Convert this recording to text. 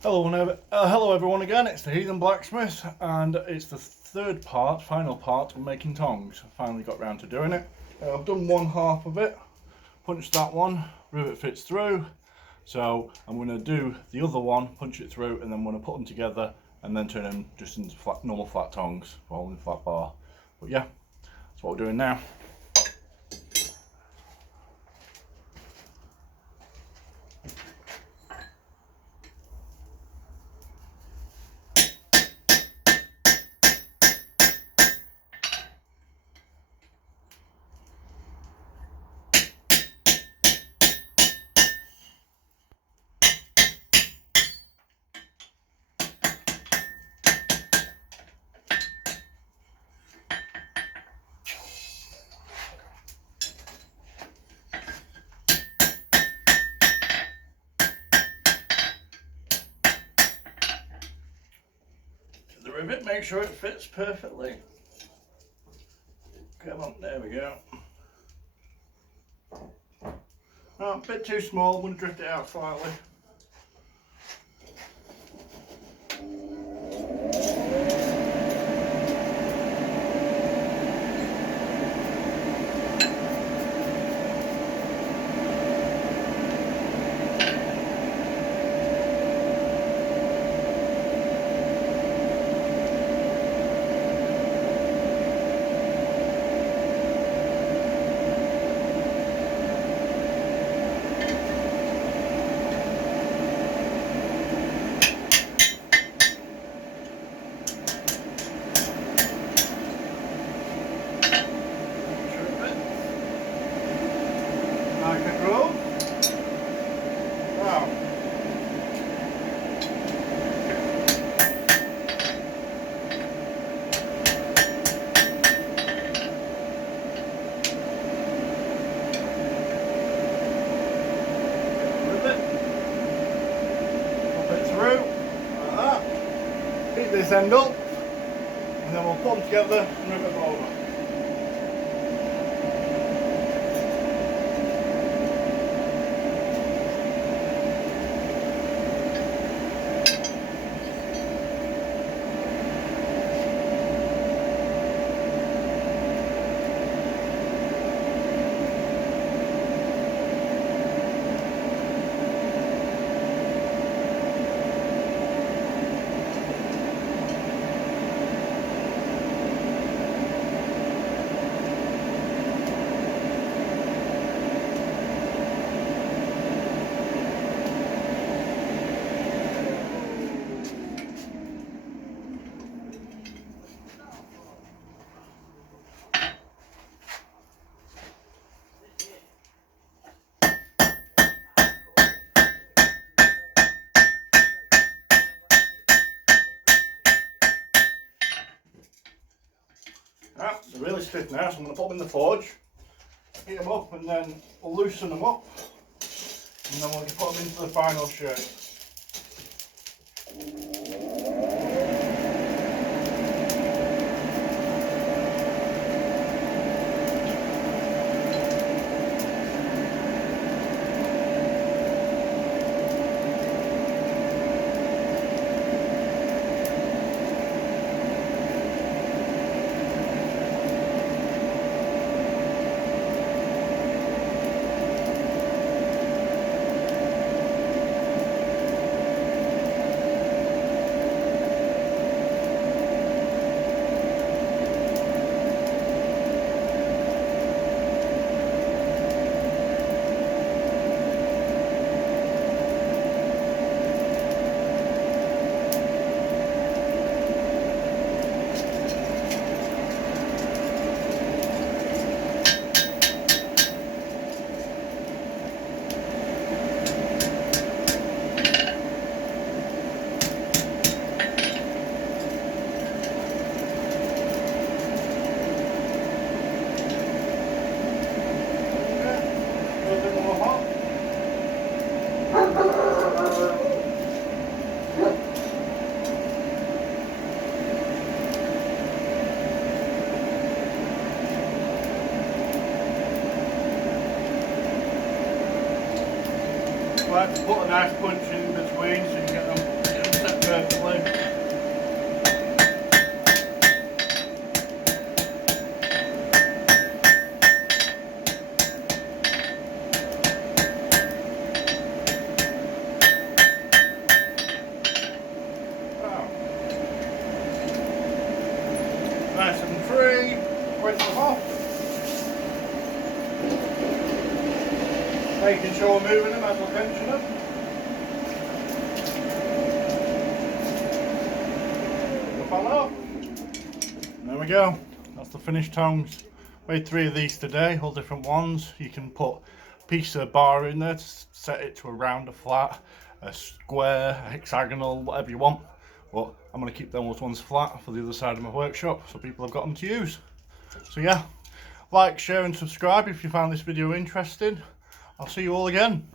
Hello everyone again, it's the Heathen Blacksmith, and it's the final part of making tongs. I finally got round to doing it. I've done one half of it, punched that one, rivet fits through, so I'm going to do the other one, punch it through, and then I'm going to put them together and then turn them just into normal flat tongs, rolling flat bar. But yeah, that's what we're doing now. The rivet, make sure it fits perfectly. Come on, there we go. Oh, a bit too small, I'm going to drift it out slightly. I can roll. Now, rivet, pop it through like that. Keep this end up, and then we'll put them together and rivet them over. Right, they're really stiff now, so I'm going to put them in the forge, heat them up, and then we'll loosen them up, and then we'll just put them into the final shape. like to put a nice punch in between so you get them perfectly. Nice and free, rinse them off. Making sure we're moving them as we're pinching them. Fall off. There we go, that's the finished tongs. Made 3 of these today, all different ones. You can put a piece of bar in there to set it to a round, a flat, a square, a hexagonal, whatever you want. But I'm going to keep those ones flat for the other side of my workshop so people have got them to use. So yeah, like, share and subscribe if you found this video interesting. I'll see you all again.